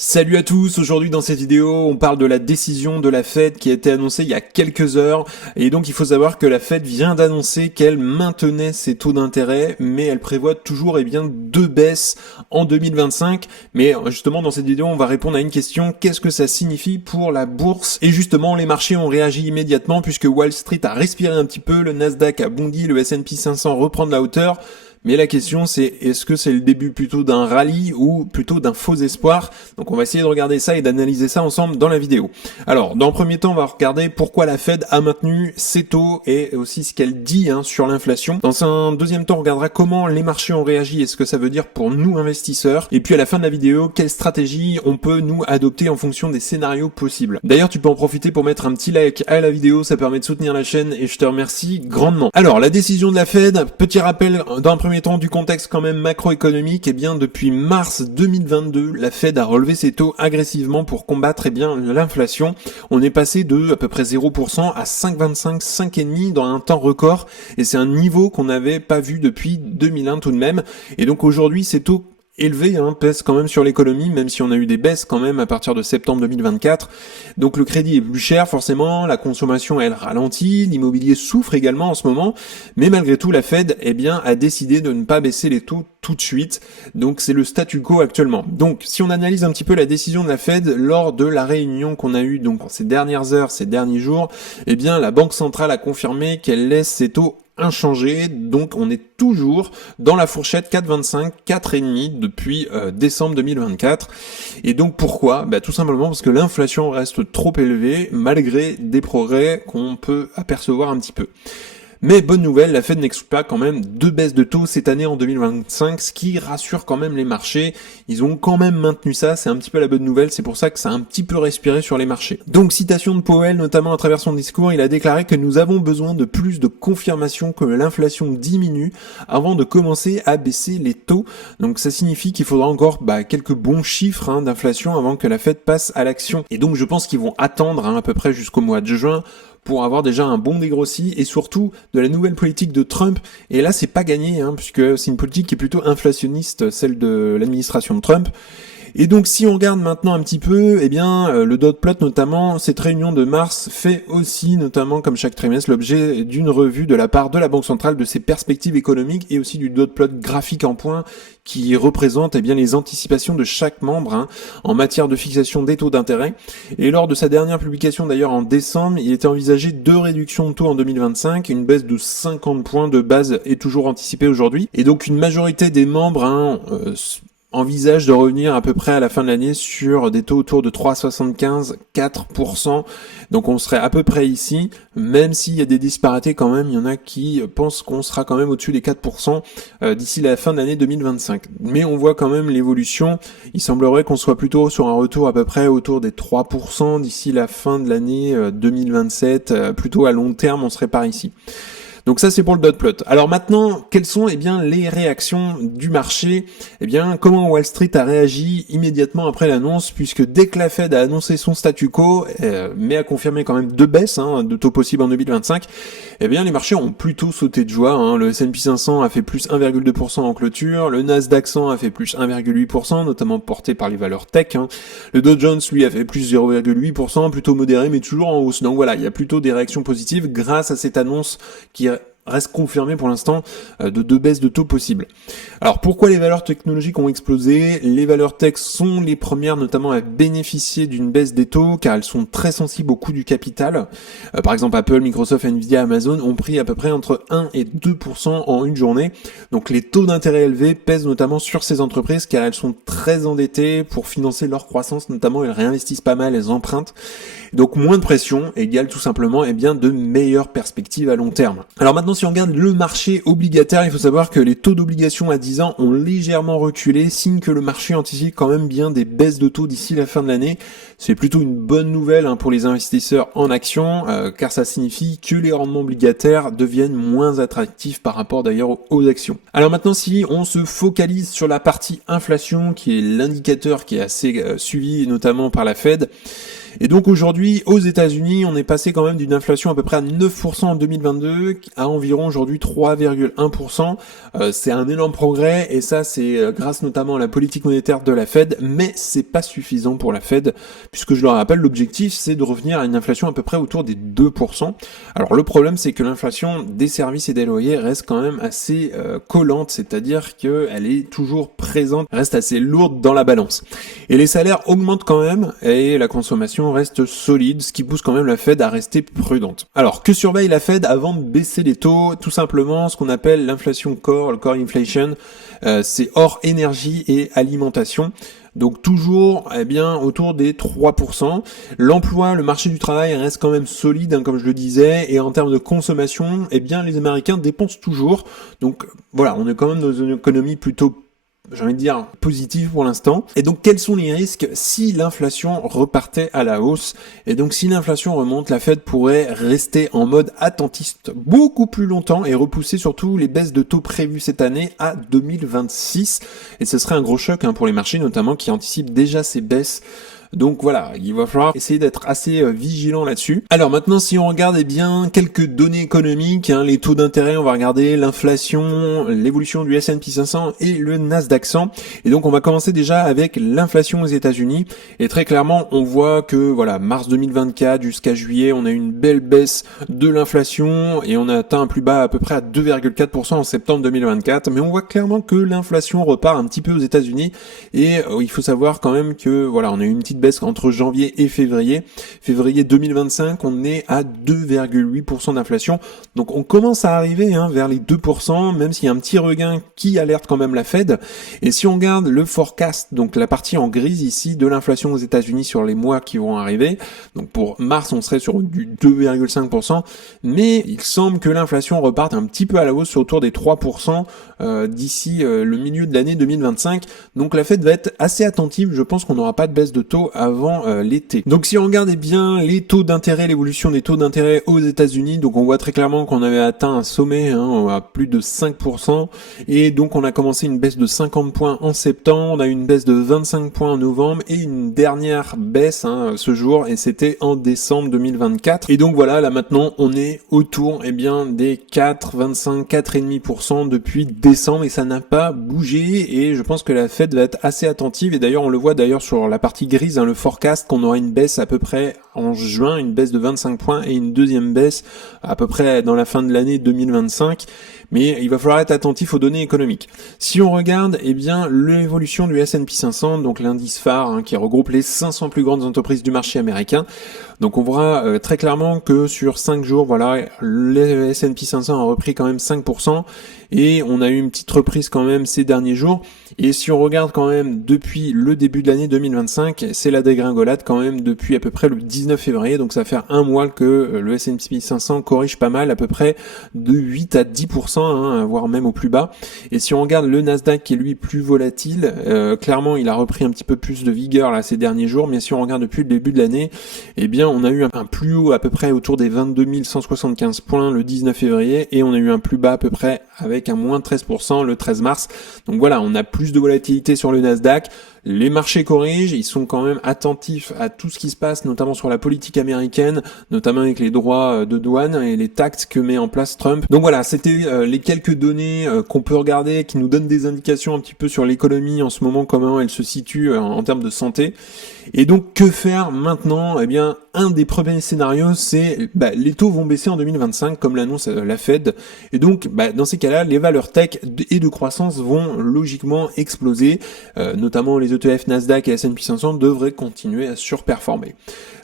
Salut à tous, aujourd'hui dans cette vidéo on parle de la décision de la Fed qui a été annoncée il y a quelques heures et donc il faut savoir que la Fed vient d'annoncer qu'elle maintenait ses taux d'intérêt mais elle prévoit toujours deux baisses en 2025 mais justement dans cette vidéo on va répondre à une question, qu'est-ce que ça signifie pour la bourse? Et justement les marchés ont réagi immédiatement puisque Wall Street a respiré un petit peu, le Nasdaq a bondi, le S&P 500 reprend de la hauteur. Mais la question c'est, est-ce que c'est le début plutôt d'un rallye ou plutôt d'un faux espoir? Donc on va essayer de regarder ça et d'analyser ça ensemble dans la vidéo. Alors, dans le premier temps, on va regarder pourquoi la Fed a maintenu ses taux et aussi ce qu'elle dit sur l'inflation. Dans un deuxième temps, on regardera comment les marchés ont réagi et ce que ça veut dire pour nous investisseurs. Et puis à la fin de la vidéo, quelle stratégie on peut nous adopter en fonction des scénarios possibles. D'ailleurs, tu peux en profiter pour mettre un petit like à la vidéo, ça permet de soutenir la chaîne et je te remercie grandement. Alors, la décision de la Fed, petit rappel dans un premier temps du contexte quand même macroéconomique, depuis mars 2022, la Fed a relevé ses taux agressivement pour combattre l'inflation. On est passé de à peu près 0% à 5,25, 5,5 dans un temps record et c'est un niveau qu'on n'avait pas vu depuis 2001 tout de même. Et donc aujourd'hui, ces taux élevé, pèse quand même sur l'économie, même si on a eu des baisses quand même à partir de septembre 2024. Donc le crédit est plus cher forcément, la consommation elle ralentit, l'immobilier souffre également en ce moment, mais malgré tout la Fed a décidé de ne pas baisser les taux tout de suite. Donc c'est le statu quo actuellement. Donc si on analyse un petit peu la décision de la Fed lors de la réunion qu'on a eue donc ces dernières heures, ces derniers jours, la Banque centrale a confirmé qu'elle laisse ses taux inchangé, donc on est toujours dans la fourchette 4,25, 4,5 depuis décembre 2024. Et donc pourquoi? Tout simplement parce que l'inflation reste trop élevée malgré des progrès qu'on peut apercevoir un petit peu. Mais bonne nouvelle, la Fed n'exclut pas quand même deux baisses de taux cette année en 2025, ce qui rassure quand même les marchés. Ils ont quand même maintenu ça, c'est un petit peu la bonne nouvelle, c'est pour ça que ça a un petit peu respiré sur les marchés. Donc citation de Powell, notamment à travers son discours, il a déclaré que nous avons besoin de plus de confirmation que l'inflation diminue avant de commencer à baisser les taux. Donc ça signifie qu'il faudra encore quelques bons chiffres d'inflation avant que la Fed passe à l'action. Et donc je pense qu'ils vont attendre à peu près jusqu'au mois de juin pour avoir déjà un bon dégrossi et surtout de la nouvelle politique de Trump. Et là, c'est pas gagné, puisque c'est une politique qui est plutôt inflationniste, celle de l'administration de Trump. Et donc si on regarde maintenant un petit peu, le dot plot notamment, cette réunion de mars fait aussi notamment comme chaque trimestre l'objet d'une revue de la part de la Banque centrale de ses perspectives économiques et aussi du dot plot graphique en point qui représente les anticipations de chaque membre en matière de fixation des taux d'intérêt. Et lors de sa dernière publication d'ailleurs en décembre, il était envisagé deux réductions de taux en 2025, une baisse de 50 points de base est toujours anticipée aujourd'hui. Et donc une majorité des membres envisage de revenir à peu près à la fin de l'année sur des taux autour de 3,75, 4%. Donc on serait à peu près ici, même s'il y a des disparités quand même, il y en a qui pensent qu'on sera quand même au-dessus des 4% d'ici la fin de l'année 2025. Mais on voit quand même l'évolution, il semblerait qu'on soit plutôt sur un retour à peu près autour des 3% d'ici la fin de l'année 2027, plutôt à long terme on serait par ici. Donc ça c'est pour le dot plot. Alors maintenant, quelles sont les réactions du marché? Comment Wall Street a réagi immédiatement après l'annonce, puisque dès que la Fed a annoncé son statu quo, mais a confirmé quand même deux baisses de taux possibles en 2025, les marchés ont plutôt sauté de joie. Le S&P 500 a fait plus 1,2% en clôture, le Nasdaq 100 a fait plus 1,8%, notamment porté par les valeurs tech. Le Dow Jones lui a fait plus 0,8%, plutôt modéré mais toujours en hausse. Donc voilà, il y a plutôt des réactions positives grâce à cette annonce qui reste confirmé pour l'instant de deux baisses de taux possibles. Alors pourquoi les valeurs technologiques ont explosé? Les valeurs tech sont les premières notamment à bénéficier d'une baisse des taux car elles sont très sensibles au coût du capital. Par exemple Apple, Microsoft, Nvidia, Amazon ont pris à peu près entre 1 et 2% en une journée. Donc les taux d'intérêt élevés pèsent notamment sur ces entreprises car elles sont très endettées pour financer leur croissance, notamment elles réinvestissent pas mal, elles empruntent. Donc moins de pression égale tout simplement de meilleures perspectives à long terme. Alors maintenant si on regarde le marché obligataire, il faut savoir que les taux d'obligation à 10 ans ont légèrement reculé, signe que le marché anticipe quand même bien des baisses de taux d'ici la fin de l'année. C'est plutôt une bonne nouvelle pour les investisseurs en actions, car ça signifie que les rendements obligataires deviennent moins attractifs par rapport d'ailleurs aux actions. Alors maintenant si on se focalise sur la partie inflation, qui est l'indicateur qui est assez suivi notamment par la Fed, Et donc aujourd'hui, aux États-Unis, on est passé quand même d'une inflation à peu près à 9% en 2022 à environ aujourd'hui 3,1%. C'est un énorme progrès et ça c'est grâce notamment à la politique monétaire de la Fed, mais c'est pas suffisant pour la Fed puisque je le rappelle, l'objectif c'est de revenir à une inflation à peu près autour des 2%. Alors le problème c'est que l'inflation des services et des loyers reste quand même assez collante, c'est-à-dire qu'elle est toujours présente, reste assez lourde dans la balance. Et les salaires augmentent quand même et la consommation reste solide, ce qui pousse quand même la Fed à rester prudente. Alors que surveille la Fed avant de baisser les taux? Tout simplement ce qu'on appelle l'inflation core, le core inflation, c'est hors énergie et alimentation. Donc toujours autour des 3%. L'emploi, le marché du travail reste quand même solide, hein, comme je le disais, et en termes de consommation, les Américains dépensent toujours. Donc voilà, on est quand même dans une économie plutôt, j'ai envie de dire, positive pour l'instant. Et donc, quels sont les risques si l'inflation repartait à la hausse? Et donc, si l'inflation remonte, la Fed pourrait rester en mode attentiste beaucoup plus longtemps et repousser surtout les baisses de taux prévues cette année à 2026. Et ce serait un gros choc pour les marchés, notamment, qui anticipent déjà ces baisses. Donc voilà, il va falloir essayer d'être assez vigilant là-dessus. Alors maintenant, si on regarde quelques données économiques, les taux d'intérêt, on va regarder l'inflation, l'évolution du S&P 500 et le Nasdaq 100. Et donc on va commencer déjà avec l'inflation aux États-Unis. Et très clairement, on voit que mars 2024 jusqu'à juillet, on a eu une belle baisse de l'inflation et on a atteint un plus bas à peu près à 2,4% en septembre 2024. Mais on voit clairement que l'inflation repart un petit peu aux États-Unis et il faut savoir quand même que on a eu une petite baisse entre janvier et février. Février 2025, on est à 2,8% d'inflation. Donc on commence à arriver vers les 2%, même s'il y a un petit regain qui alerte quand même la Fed. Et si on regarde le forecast, donc la partie en grise ici de l'inflation aux États-Unis sur les mois qui vont arriver, donc pour mars on serait sur du 2,5%, mais il semble que l'inflation reparte un petit peu à la hausse sur autour des 3% d'ici le milieu de l'année 2025. Donc la Fed va être assez attentive, je pense qu'on n'aura pas de baisse de taux avant l'été. Donc si on regarde les taux d'intérêt, l'évolution des taux d'intérêt aux États-Unis, donc on voit très clairement qu'on avait atteint un sommet à plus de 5%, et donc on a commencé une baisse de 50 points en septembre, on a eu une baisse de 25 points en novembre et une dernière baisse ce jour, et c'était en décembre 2024. Et donc voilà, là maintenant on est autour des 4,25, 4,5% depuis décembre, et ça n'a pas bougé, et je pense que la Fed va être assez attentive, et d'ailleurs on le voit sur la partie grise, le forecast, qu'on aura une baisse à peu près en juin, une baisse de 25 points et une deuxième baisse à peu près dans la fin de l'année 2025. Mais il va falloir être attentif aux données économiques. Si on regarde, l'évolution du S&P 500, donc l'indice phare qui regroupe les 500 plus grandes entreprises du marché américain. Donc on voit très clairement que sur 5 jours, le S&P 500 a repris quand même 5%, et on a eu une petite reprise quand même ces derniers jours. Et si on regarde quand même depuis le début de l'année 2025, c'est la dégringolade quand même depuis à peu près le 19 février, donc ça fait un mois que le S&P 500 corrige pas mal, à peu près de 8 à 10%, voire même au plus bas. Et si on regarde le Nasdaq qui est lui plus volatile, clairement il a repris un petit peu plus de vigueur là ces derniers jours, mais si on regarde depuis le début de l'année, on a eu un plus haut à peu près autour des 22 175 points le 19 février, et on a eu un plus bas à peu près avec un moins 13% le 13 mars. Donc voilà, on a plus de volatilité sur le Nasdaq. Les marchés corrigent, ils sont quand même attentifs à tout ce qui se passe, notamment sur la politique américaine, notamment avec les droits de douane et les taxes que met en place Trump. Donc voilà, c'était les quelques données qu'on peut regarder, qui nous donnent des indications un petit peu sur l'économie en ce moment, comment elle se situe en termes de santé. Et donc, que faire maintenant? Un des premiers scénarios, c'est les taux vont baisser en 2025, comme l'annonce la Fed. Et donc, dans ces cas-là, les valeurs tech et de croissance vont logiquement exploser. Notamment les ETF Nasdaq et S&P 500 devraient continuer à surperformer.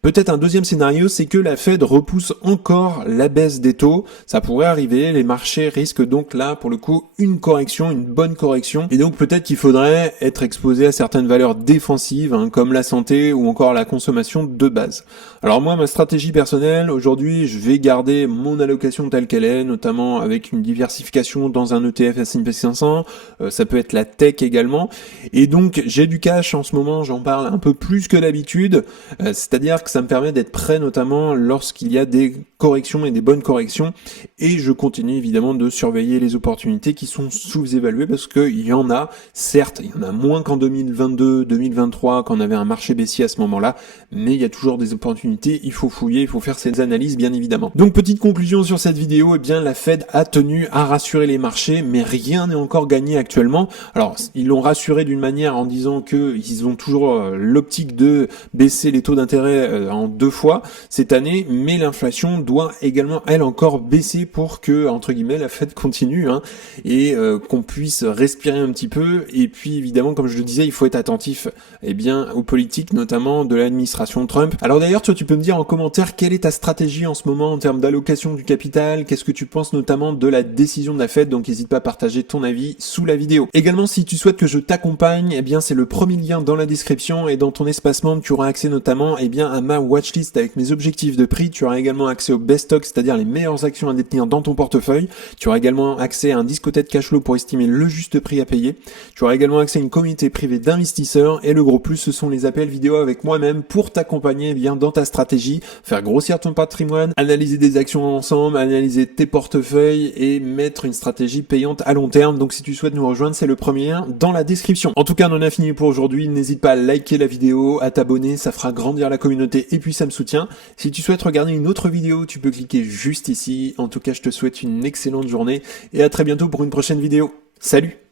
Peut-être un deuxième scénario, c'est que la Fed repousse encore la baisse des taux. Ça pourrait arriver, les marchés risquent donc là, pour le coup, une correction, une bonne correction. Et donc peut-être qu'il faudrait être exposé à certaines valeurs défensives, comme la santé ou encore la consommation de base. Alors moi, ma stratégie personnelle, aujourd'hui, je vais garder mon allocation telle qu'elle est, notamment avec une diversification dans un ETF S&P 500. Ça peut être la tech également. Et donc, j'ai du cash en ce moment, j'en parle un peu plus que d'habitude. C'est-à-dire que ça me permet d'être prêt notamment lorsqu'il y a des corrections et des bonnes corrections, et je continue évidemment de surveiller les opportunités qui sont sous-évaluées parce qu'il y en a, certes, il y en a moins qu'en 2022, 2023 quand on avait un marché baissier à ce moment-là, mais il y a toujours des opportunités, il faut fouiller, il faut faire ses analyses bien évidemment. Donc petite conclusion sur cette vidéo, eh bien la Fed a tenu à rassurer les marchés, mais rien n'est encore gagné actuellement. Alors ils l'ont rassuré d'une manière en disant que ils ont toujours l'optique de baisser les taux d'intérêt en 2 fois cette année, mais l'inflation doit également elle encore baisser pour que entre guillemets la Fed continue et qu'on puisse respirer un petit peu. Et puis évidemment, comme je le disais, il faut être attentif aux politiques, notamment de l'administration Trump. Alors d'ailleurs, toi tu peux me dire en commentaire quelle est ta stratégie en ce moment en termes d'allocation du capital, qu'est-ce que tu penses notamment de la décision de la Fed, donc n'hésite pas à partager ton avis sous la vidéo. Également, si tu souhaites que je t'accompagne, eh bien c'est le premier lien dans la description, et dans ton espace membre tu auras accès notamment à ma watchlist avec mes objectifs de prix. Tu auras également accès au best stock, c'est-à-dire les meilleures actions à détenir dans ton portefeuille. Tu auras également accès à un discothèque cashflow pour estimer le juste prix à payer. Tu auras également accès à une communauté privée d'investisseurs, et le gros plus, ce sont les appels vidéo avec moi-même pour t'accompagner dans ta stratégie, faire grossir ton patrimoine, analyser des actions ensemble, analyser tes portefeuilles et mettre une stratégie payante à long terme. Donc si tu souhaites nous rejoindre, c'est le premier lien dans la description. En tout cas, on en a fini pour aujourd'hui. N'hésite pas à liker la vidéo, à t'abonner, ça fera grandir la communauté et puis ça me soutient. Si tu souhaites regarder une autre vidéo, tu peux cliquer juste ici. En tout cas, je te souhaite une excellente journée et à très bientôt pour une prochaine vidéo. Salut!